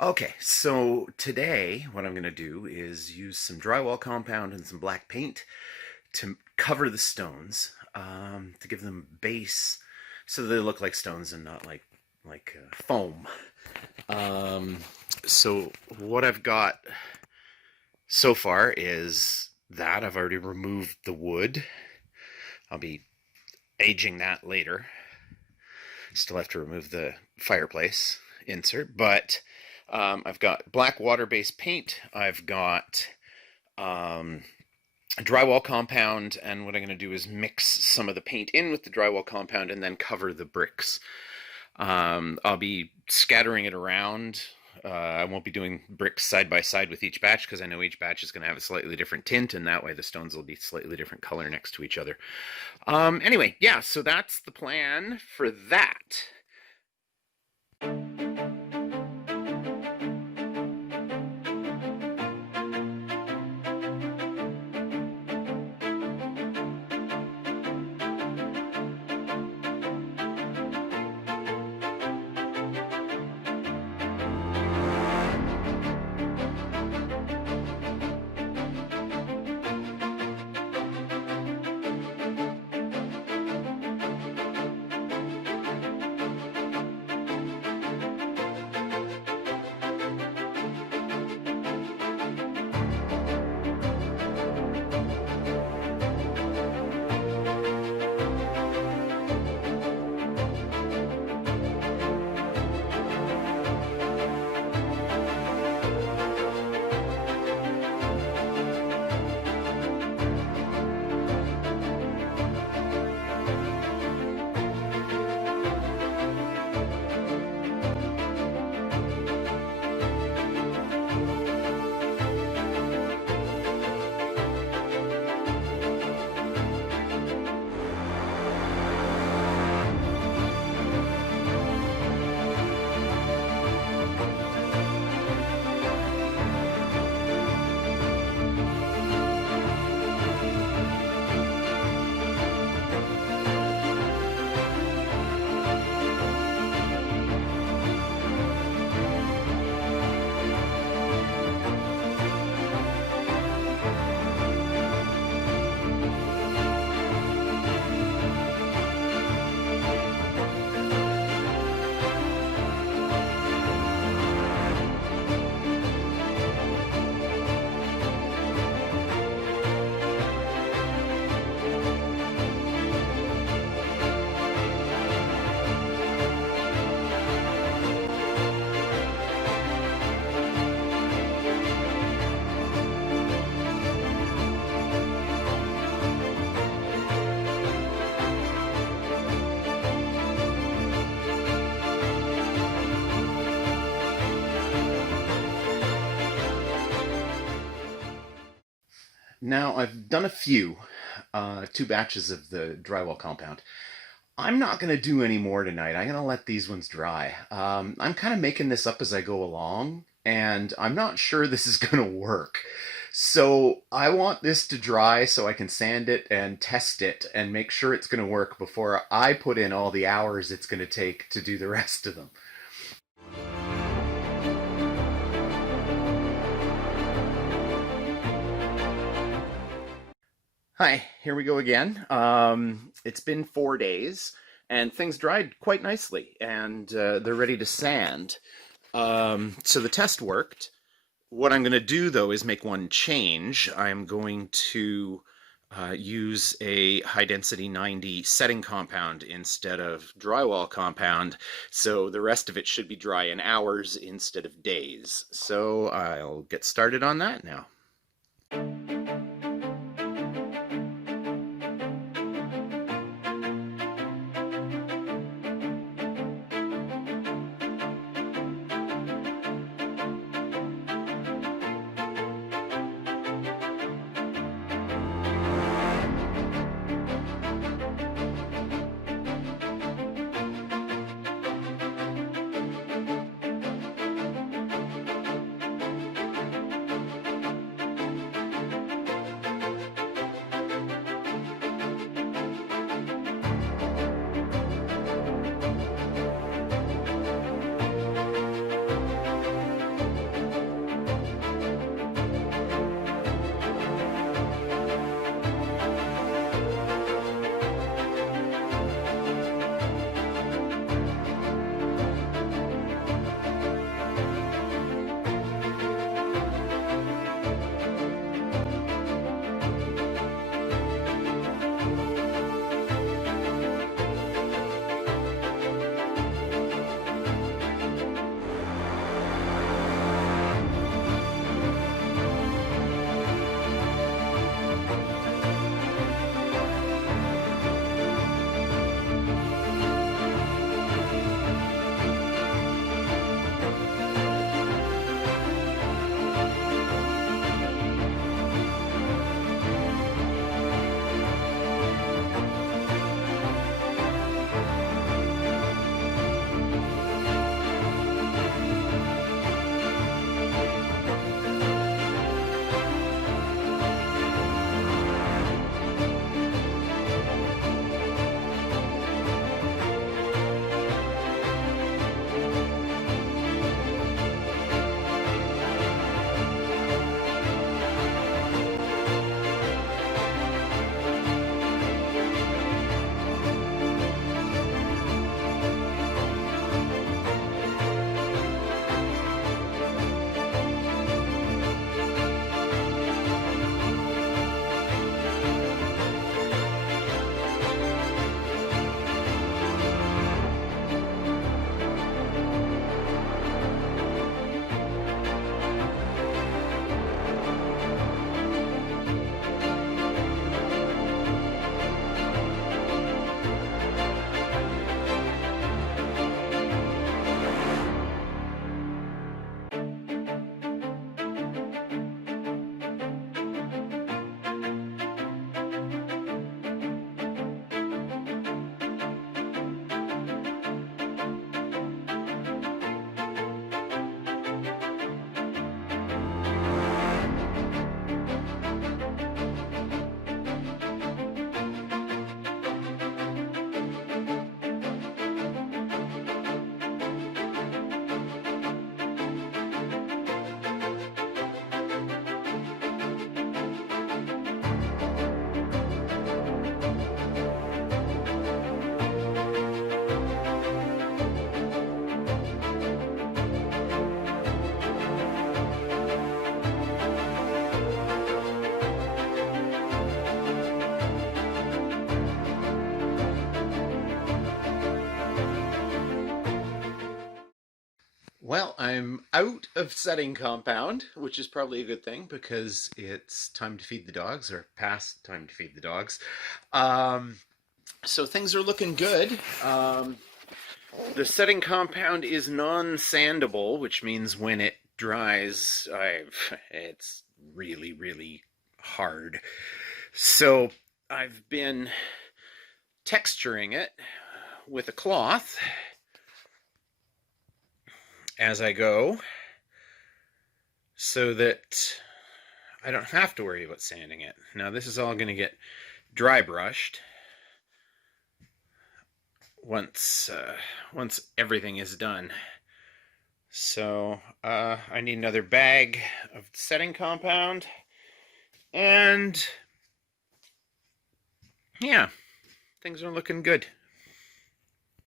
Okay, so today what I'm going to do is use some drywall compound and some black paint to cover the stones, to give them base so they look like stones and not like foam. Um, so what I've got so far is that I've already removed the wood. I'll be aging that later. Still have to remove the fireplace insert, but I've got black water-based paint. I've got um, drywall compound, and what I'm going to do is mix some of the paint in with the drywall compound and then cover the bricks. I'll be scattering it around. I won't be doing bricks side by side with each batch because I know each batch is going to have a slightly different tint, and that way the stones will be slightly different color next to each other. Anyway, yeah, so that's the plan for that. Now I've done a few, two batches of the drywall compound. I'm not going to do any more tonight. I'm going to let these ones dry. I'm kind of making this up as I go along, and I'm not sure this is going to work. So I want this to dry so I can sand it and test it and make sure it's going to work before I put in all the hours it's going to take to do the rest of them. Hi, here we go again. It's been 4 days, and things dried quite nicely, and they're ready to sand. So the test worked. What I'm going to do, though, is make one change. I'm going to use a high-density 90 setting compound instead of drywall compound, so the rest of it should be dry in hours instead of days. So I'll get started on that now. Well, I'm out of setting compound, which is probably a good thing because it's time to feed the dogs, or past time to feed the dogs. Um, so things are looking good. The setting compound is non-sandable, which means when it dries, it's really, really hard. So I've been texturing it with a cloth as I go so that I don't have to worry about sanding it. Now this is all going to get dry brushed once everything is done. So I need another bag of setting compound, and yeah, things are looking good.